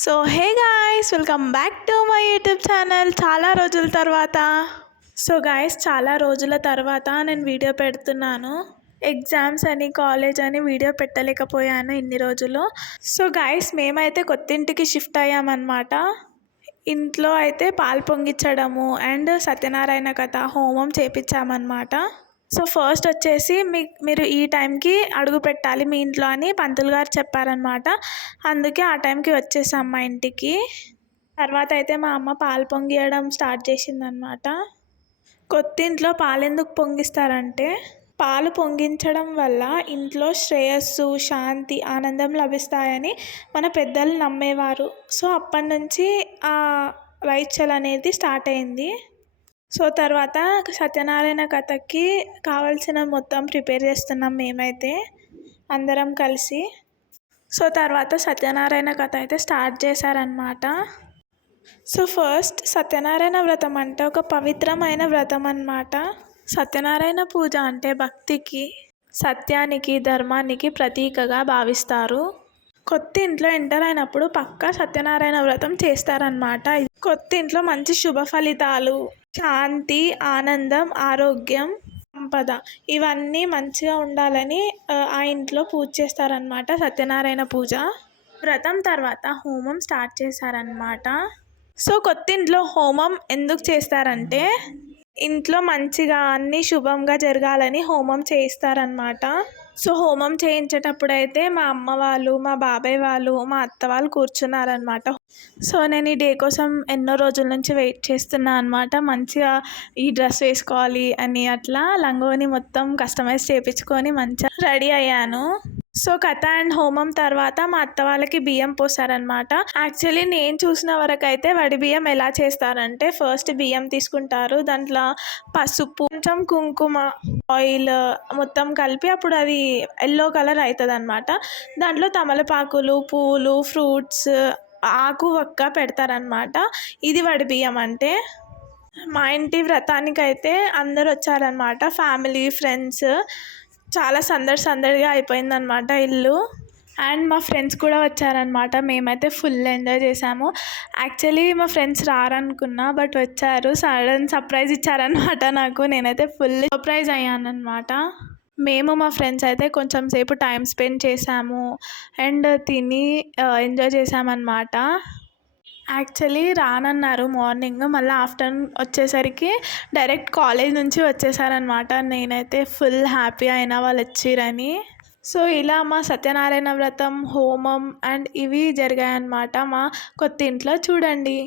So hey guys, welcome back to my YouTube channel. చాలా రోజుల తర్వాత చాలా రోజుల తర్వాత నేను వీడియో పెడుతున్నాను. ఎగ్జామ్స్ అని కాలేజ్ అని వీడియో పెట్టలేకపోయాను ఇన్ని రోజులు. సో గాయ్స్, మేమైతే కొత్తింటికి షిఫ్ట్ అయ్యామన్నమాట. ఇంట్లో అయితే పాలు పొంగించడము అండ్ సత్యనారాయణ కథ హోమం చేపించామన్నమాట. సో ఫస్ట్ వచ్చేసి మీరు ఈ టైంకి అడుగు పెట్టాలి మీ ఇంట్లో అని పంతులు గారు చెప్పారనమాట. అందుకే ఆ టైంకి వచ్చేసాం మా ఇంటికి. తర్వాత అయితే మా అమ్మ పాలు పొంగియడం స్టార్ట్ చేసిందనమాట. కొత్తింట్లో పాలు ఎందుకు పొంగిస్తారంటే, పాలు పొంగించడం వల్ల ఇంట్లో శ్రేయస్సు, శాంతి, ఆనందం లభిస్తాయని మన పెద్దలు నమ్మేవారు. సో అప్పటి నుంచి ఆ రైచల్ అనేది స్టార్ట్ అయింది. సో తర్వాత సత్యనారాయణ కథకి కావాల్సిన మొత్తం ప్రిపేర్ చేస్తున్నాం మేమైతే అందరం కలిసి. సో తర్వాత సత్యనారాయణ కథ అయితే స్టార్ట్ చేశారనమాట. సో ఫస్ట్ సత్యనారాయణ వ్రతం అంటే ఒక పవిత్రమైన వ్రతం అన్నమాట. సత్యనారాయణ పూజ అంటే భక్తికి, సత్యానికి, ధర్మానికి ప్రతీకగా భావిస్తారు. కొత్త ఇంట్లో ఎంటర్ అయినప్పుడు పక్కా సత్యనారాయణ వ్రతం చేస్తారనమాట. కొత్త ఇంట్లో మంచి శుభ ఫలితాలు, శాంతి, ఆనందం, ఆరోగ్యం, సంపద ఇవన్నీ మంచిగా ఉండాలని ఆ ఇంట్లో పూజ చేస్తారనమాట. సత్యనారాయణ పూజ వ్రతం తర్వాత హోమం స్టార్ట్ చేశారనమాట. సో కొత్త ఇంట్లో హోమం ఎందుకు చేస్తారంటే, ఇంట్లో మంచిగా అన్నీ శుభంగా జరగాలని హోమం చేయిస్తారనమాట. సో హోమం చేయించేటప్పుడు అయితే మా అమ్మ వాళ్ళు, మా బాబాయ్ వాళ్ళు, మా అత్త వాళ్ళు కూర్చున్నారనమాట. సో నేను ఈ డే కోసం ఎన్నో రోజుల నుంచి వెయిట్ చేస్తున్నా అనమాట. మంచిగా ఈ డ్రెస్ వేసుకోవాలి అని అట్లా లంగోని మొత్తం కస్టమైజ్ చేయించుకొని మంచిగా రెడీ అయ్యాను. సో కథ అండ్ హోమం తర్వాత మా అత్త వాళ్ళకి బియ్యం పోసారనమాట. యాక్చువల్లీ నేను చూసిన వరకు అయితే వడి బియ్యం ఎలా చేస్తారంటే, ఫస్ట్ బియ్యం తీసుకుంటారు, దాంట్లో పసుపు, కొంచెం కుంకుమ, ఆయిల్ మొత్తం కలిపి అప్పుడు అది ఎల్లో కలర్ అవుతుంది అనమాట. దాంట్లో తమలపాకులు, పూలు, ఫ్రూట్స్, ఆకు వక్క పెడతారనమాట. ఇది వడి బియ్యం అంటే. మా ఇంటి వ్రతానికైతే అందరు వచ్చారనమాట, ఫ్యామిలీ, ఫ్రెండ్స్. చాలా సందడిగా అయిపోయిందనమాట ఇల్లు. అండ్ మా ఫ్రెండ్స్ కూడా వచ్చారనమాట. మేమైతే ఫుల్ ఎంజాయ్ చేసాము. యాక్చువల్లీ మా ఫ్రెండ్స్ రారనుకున్నా, బట్ వచ్చారు. సడన్ సర్ప్రైజ్ ఇచ్చారనమాట నాకు. నేనైతే ఫుల్ సర్ప్రైజ్ అయ్యానమాట. మేము మా ఫ్రెండ్స్ అయితే కొంచెం సేపు టైం స్పెండ్ చేసాము అండ్ తిని ఎంజాయ్ చేసామన్నమాట. యాక్చువల్లీ రానన్నారు మార్నింగ్, మళ్ళీ ఆఫ్టర్నూన్ వచ్చేసరికి డైరెక్ట్ కాలేజ్ నుంచి వచ్చేసారనమాట. నేనైతే ఫుల్ హ్యాపీ అయినా వాళ్ళు వచ్చిరని. సో ఇలా మా సత్యనారాయణ వ్రతం, హోమం అండ్ ఇవి జరిగాయన్నమాట మా కొత్త ఇంట్లో. చూడండి.